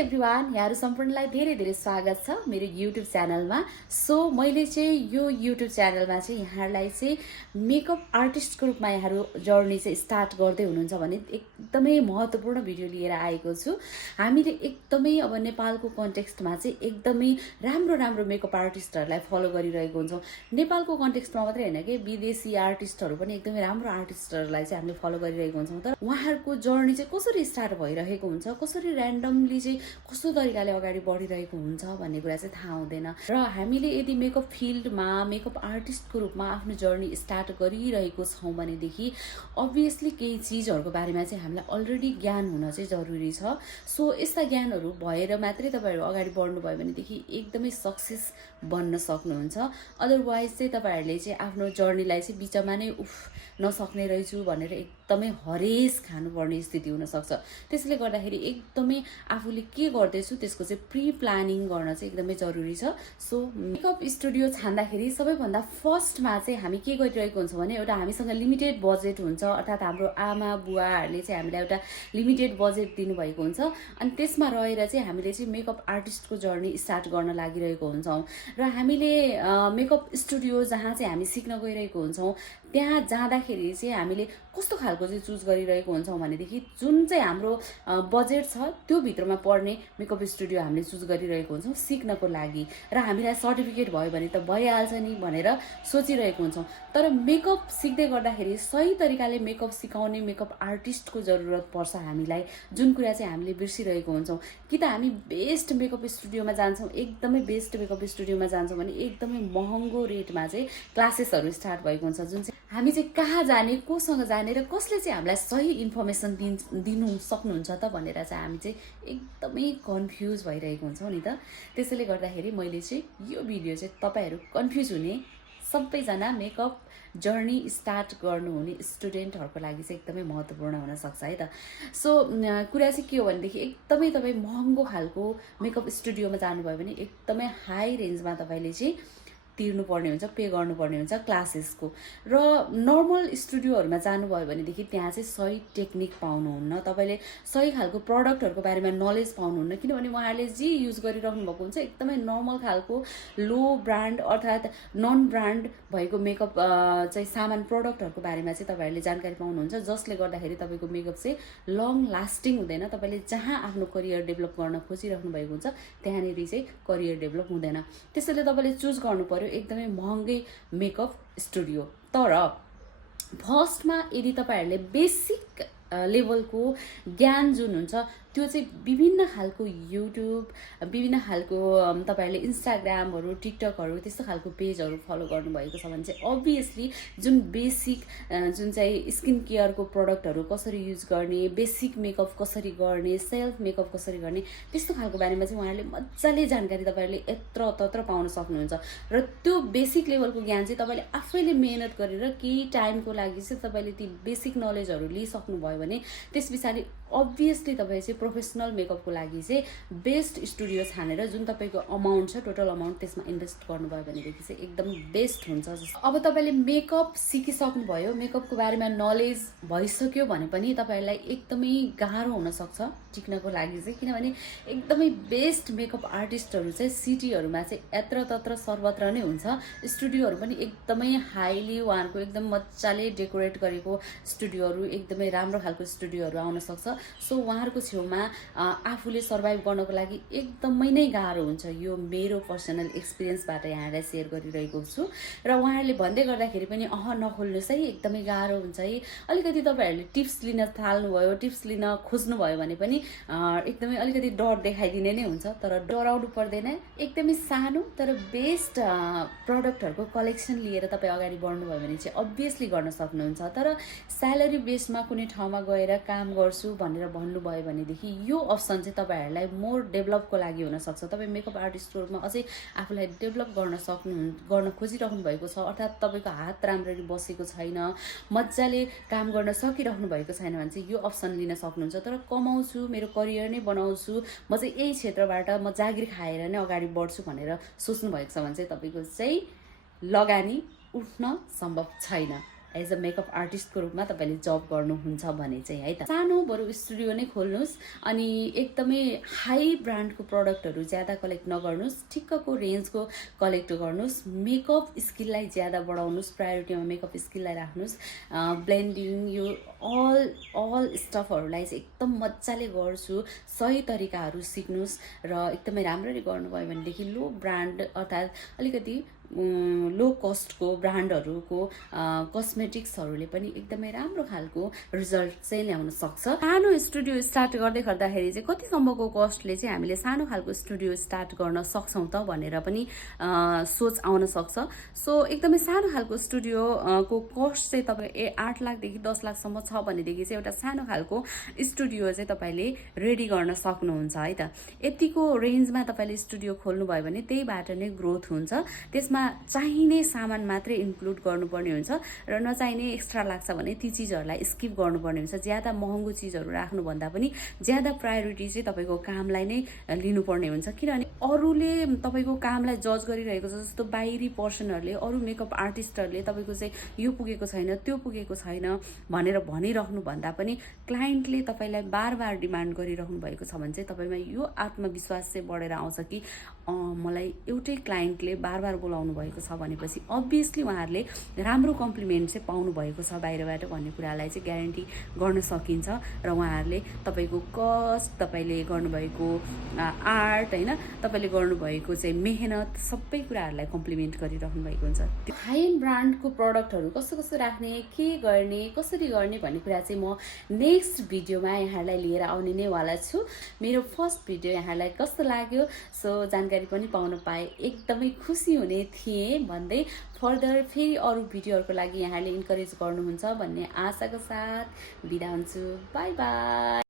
Everyone, यहाँहरु सम्पूर्णलाई धेरै धेरै स्वागत छ मेरो YouTube च्यानलमा। सो मैले चाहिँ यो YouTube च्यानलमा चाहिँ यहाँहरुलाई चाहिँ मेकअप आर्टिस्टको रूपमा यहाँहरु जर्नी चाहिँ स्टार्ट गर्दै हुनुहुन्छ भने एकदमै महत्त्वपूर्ण भिडियो लिएर आएको छु। हामीले एकदमै अब नेपालको कन्टेक्स्टमा चाहिँ एकदमै राम्रो मेकअप आर्टिस्टहरुलाई फलो गरिरहेको हुन्छौं। नेपालको कन्टेक्स्टमा मात्रै हैन के विदेशी आर्टिस्टहरु पनि एकदमै राम्रो आर्टिस्टहरुलाई चाहिँ हामीले फलो गरिरहेको हुन्छौं। तर उहाँहरुको जर्नी चाहिँ कसरी स्टार्ट भइरहेको हुन्छ, कसरी र्यान्डमली चाहिँ कस्तो तरिकाले अगाडि बढिरहेको हुन्छ भन्ने कुरा चाहिँ थाहा हुँदैन। र हामीले यदि मेकअप फिल्डमा मेकअप आर्टिस्टको रूपमा आफ्नो जर्नी स्टार्ट गरिरहेको छौं भनेदेखि अभियसली केही चीजहरुको बारेमा चाहिँ हामीलाई अलरेडी ज्ञान हुन चाहिँ जरुरी छ। सो यस्ता ज्ञानहरु भएर मात्रै तपाईहरु अगाडि बढ्नु भयो भनेदेखि एकदमै सक्सेस बन्न सक्नुहुन्छ। अदरवाइज चाहिँ तपाईहरुले चाहिँ आफ्नो जर्नीलाई चाहिँ बिचमा नै नसक्ने रहेछु भनेर एकदमै हरेस खानुपर्ने स्थिति हुन सक्छ। त्यसैले गर्दाखेरि एकदमै आफूले के गर्दैछु त्यसको चाहिँ प्री प्लानिङ गर्न चाहिँ एकदमै जरुरी छ। सो मेकअप स्टुडियो छान्दाखेरि सबैभन्दा फर्स्टमा चाहिँ हामी के गरिरहेको हुन्छौं भने एउटा हामीसँग लिमिटेड बजेट हुन्छ, अर्थात हाम्रो आमा बुवाहरुले चाहिँ हामीलाई एउटा लिमिटेड बजेट दिनुभएको हुन्छ अनि त्यसमा रहेर चाहिँ हामीले चाहिँ मेकअप आर्टिस्टको जर्नी स्टार्ट गर्न लागिरहेको हुन्छौं। र हामीले मेकअप स्टुडियो जहाँ चाहिँ हामी सिक्न गइरहेको हुन्छौं त्यहाँ जाँदाखेरि चाहिँ हामीले कस्तो खालको चाहिँ चुज गरिरहेको हुन्छौं भनेदेखि जुन चाहिँ हाम्रो बजेट छ त्यो भित्रमा पर्ने मेकअप स्टुडियो हामीले चुज गरिरहेको हुन्छौं सिक्नको लागि। र हामीलाई सर्टिफिकेट भयो भने त भइहाल्छ नि भनेर सोचिरहेको हुन्छौं। तर मेकअप सिक्दै गर्दाखेरि सही तरिकाले मेकअप सिकाउने मेकअप आर्टिस्टको जरुरत पर्छ हामीलाई, जुन कुरा चाहिँ हामीले बिर्सिरहेको हुन्छौं। कि त हामी बेस्ट मेकअप स्टुडियोमा जान्छौं, एकदमै बेस्ट मेकअप स्टुडियोमा जान्छौं भने एकदमै महँगो रेटमा चाहिँ क्लासेसहरु स्टार्ट भएको हुन्छ, जुन चाहिँ हामी चाहिँ कहाँ जाने, कोसँग जाने र कसले चाहिँ हामीलाई सही इन्फर्मेसन दिनु सक्नुहुन्छ त भनेर चाहिँ हामी चाहिँ एकदमै कन्फ्युज भइरहेको हुन्छौं नि त। त्यसैले गर्दाखेरि मैले चाहिँ यो भिडियो चाहिँ तपाईहरु कन्फ्युज हुने सबैजना मेकअप जर्नी स्टार्ट गर्नुहुने स्टुडेन्टहरुको लागि चाहिँ एकदमै महत्त्वपूर्ण हुन सक्छ है त। सो कुरा चाहिँ के हो भनेदेखि एकदमै तपाई महँगो खालको मेकअप स्टुडियोमा जानुभयो भने एकदमै हाई रेन्जमा तपाईले चाहिँ तिर्नुपर्ने हुन्छ, पे गर्नुपर्ने हुन्छ क्लासेसको। र नर्मल स्टुडियोहरुमा जानुभयो भनेदेखि त्यहाँ चाहिँ सही टेक्निक पाउनुहुन्न, तपाईले सही खालको प्रोडक्टहरुको बारेमा नलेज पाउनुहुन्न, किनभने उहाँहरूले जे युज गरिराख्नु भएको हुन्छ एकदमै नर्मल खालको लो ब्रान्ड अर्थात नन ब्रान्ड भएको मेकअप चाहिँ सामान प्रोडक्टहरुको बारेमा चाहिँ तपाईहरुले जानकारी पाउनुहुन्छ, जसले गर्दाखेरि तपाईको मेकअप चाहिँ लङ लास्टिङ हुँदैन। तपाईले जहाँ आफ्नो करियर डेभलप गर्न खोजिराख्नु भएको हुन्छ त्यहाँनेरि चाहिँ करियर डेभलप हुँदैन। त्यसैले तपाईले चुज गर्नु पर्यो एकदमै महँगै मेकअप स्टुडियो। तर फर्स्टमा यदि तपाईहरुले बेसिक लेभलको ज्ञान जुन हुन्छ त्यो चाहिँ विभिन्न खालको युट्युब, विभिन्न खालको तपाईहरुले इन्स्टाग्रामहरु, टिकटकहरु त्यस्तो खालको पेजहरु फलो गर्नुभएको छ भने चाहिँ अभियसली जुन बेसिक जुन चाहिँ स्किन केयरको प्रोडक्टहरु कसरी युज गर्ने, बेसिक मेकअप कसरी गर्ने, सेल्फ मेकअप कसरी गर्ने त्यस्तो खालको बारेमा चाहिँ उहाँहरूले मज्जाले जानकारी तपाईहरुले यत्र तत्र पाउन सक्नुहुन्छ। र त्यो बेसिक लेभलको ज्ञान चाहिँ तपाईले आफैले मेहनत गरेर केही टाइमको लागि चाहिँ तपाईले ती बेसिक नलेजहरु लिइसक्नु भयो भने त्यसपछि अभियसली तपाई चाहिँ प्रोफेसनल मेकअपको लागि चाहिँ बेस्ट स्टुडियो छानेर जुन तपाईको अमाउन्ट छ टोटल अमाउन्ट त्यसमा इन्भेस्ट गर्नुभयो भनेदेखि चाहिँ एकदम बेस्ट हुन्छ। अब तपाईले मेकअप सिकिसक्नु भयो, मेकअपको बारेमा नलेज भइसक्यो भने पनि तपाईहरुलाई एकदमै गाह्रो हुन सक्छ टिक्नको लागि चाहिँ, किनभने एकदमै बेस्ट मेकअप आर्टिस्टहरु चाहिँ सिटीहरुमा चाहिँ यत्र तत्र सर्वत्र नै हुन्छ। स्टुडियोहरु पनि एकदमै हाईली उहाँहरुको एकदम मज्जाले डेकोरेट गरेको स्टुडियोहरु, एकदमै राम्रो खालको स्टुडियोहरु आउन सक्छ। सो उहाँहरुको छेउमा आफूले सर्भाइभ गर्नको लागि एकदमै नै गाह्रो हुन्छ। यो मेरो पर्सनल एक्सपिरियन्सबाट यहाँलाई शेयर गरिरहेको छु। र उहाँहरुले भन्दै गर्दाखेरि पनि नखोल्नुस् है एकदमै गाह्रो हुन्छ है, अलिकति तपाईहरुले टिप्स लिन थाल्नुभयो, टिप्स लिन खोज्नु भयो भने पनि एकदमै अलिकति डर देखाइदिने नै हुन्छ। तर डराउनु पर्दैन, एकदमै सानो तर बेस्ट प्रोडक्टहरुको कलेक्सन लिएर तपाई अगाडि बढ्नु भयो भने चाहिँ अभियसली गर्न सक्नुहुन्छ। तर स्यालेरी बेसमा कुनै ठाउँमा गएर काम गर्छु भनेर भन्नुभयो भनेदेखि यो अप्सन चाहिँ तपाईहरुलाई मोर डेभलपको लागि हुन सक्छ। तपाई मेकअप आर्टिस्टको रूपमा अझै आफूलाई डेभलप गर्न खोजिराख्नु भएको छ, अर्थात तपाईको हात राम्ररी बसेको छैन, मज्जाले काम गर्न सकिराख्नु भएको छैन भने चाहिँ यो अप्सन लिन सक्नुहुन्छ। तर कमाउँछु, मेरो करियर नै बनाउँछु, म चाहिँ यही क्षेत्रबाट म जागिर खाएर नै अगाडि बढ्छु भनेर सोच्नु भएको छ भने चाहिँ तपाईको चाहिँ लगानी उठ्न सम्भव छैन। एज अ मेकअप आर्टिस्टको रूपमा तपाईँले जब गर्नुहुन्छ भने चाहिँ है त सानो बरु स्टुडियो नै खोल्नुहोस् अनि एकदमै हाई ब्रान्डको प्रडक्टहरू ज्यादा कलेक्ट नगर्नुहोस्, ठिक्कको रेन्जको कलेक्ट गर्नुहोस्, मेकअप स्किललाई ज्यादा बढाउनुहोस्, प्रायोरिटीमा मेकअप स्किललाई राख्नुहोस्, ब्लेन्डिङ यो अल स्टफहरूलाई चाहिँ एकदम मजाले गर्छु, सही तरिकाहरू सिक्नुहोस् र एकदमै राम्ररी गर्नुभयो भनेदेखि लो ब्रान्ड अर्थात् अलिकति लो कस्टको ब्रान्डहरूको कस्मेटिक्सहरूले पनि एकदमै राम्रो खालको रिजल्ट चाहिँ ल्याउन सक्छ। सानो स्टुडियो स्टार्ट गर्दै गर्दाखेरि चाहिँ कतिसम्मको कस्टले चाहिँ हामीले सानो खालको स्टुडियो स्टार्ट गर्न सक्छौँ त भनेर पनि सोच आउन सक्छ। सो एकदमै सानो खालको स्टुडियोको कस्ट चाहिँ तपाईँ 8 लाखदेखि 10 लाखसम्म छ भनेदेखि चाहिँ एउटा सानो खालको स्टुडियो चाहिँ तपाईँले रेडी गर्न सक्नुहुन्छ है त। यतिको रेन्जमा तपाईँले स्टुडियो खोल्नुभयो भने त्यहीबाट नै ग्रोथ हुन्छ। त्यसमा चाहिने सामान मात्रै इन्क्लुड गर्नुपर्ने हुन्छ र नचाहिने एक्स्ट्रा लाग्छ भने ती चिजहरूलाई स्किप गर्नुपर्ने हुन्छ। ज्यादा महँगो चिजहरू राख्नुभन्दा पनि ज्यादा प्रायोरिटी चाहिँ तपाईँको कामलाई नै लिनुपर्ने हुन्छ, किनभने अरूले तपाईँको कामलाई जज गरिरहेको छ। जस्तो बाहिरी पर्सनहरूले, अरू मेकअप आर्टिस्टहरूले तपाईँको चाहिँ यो पुगेको छैन, त्यो पुगेको छैन भनेर भनिराख्नुभन्दा पनि क्लाइन्टले तपाईँलाई बार बार डिमान्ड गरिराख्नु भएको छ भने चाहिँ तपाईँमा यो आत्मविश्वास चाहिँ बढेर आउँछ कि मलाई एउटै क्लाइन्टले बार बार बोलाउनु भएको छ भनेपछि अभियसली उहाँहरूले राम्रो कम्प्लिमेन्ट चाहिँ पाउनु भएको छ बाहिरबाट भन्ने कुरालाई चाहिँ ग्यारेन्टी गर्न सकिन्छ र उहाँहरूले तपाईँको कस्ट, तपाईँले गर्नुभएको आर्ट होइन, तपाईँले गर्नुभएको चाहिँ मेहनत सबै कुराहरूलाई कम्प्लिमेन्ट गरिराख्नु भएको हुन्छ। हाई एन्ड ब्रान्डको प्रडक्टहरू कस्तो कस्तो राख्ने, के गर्ने, कसरी गर्ने भन्ने कुरा चाहिँ म नेक्स्ट भिडियोमा यहाँहरूलाई लिएर आउने नै वाला छु। मेरो फर्स्ट भिडियो यहाँहरूलाई कस्तो लाग्यो सो जानकारी पनि पाउन पाए एकदमै खुसी हुने थिएँ भन्दै फर्दर फेरि अरू भिडियोहरूको लागि यहाँले इन्करेज गर्नुहुन्छ भन्ने आशाको साथ बिदा हुन्छु। By by.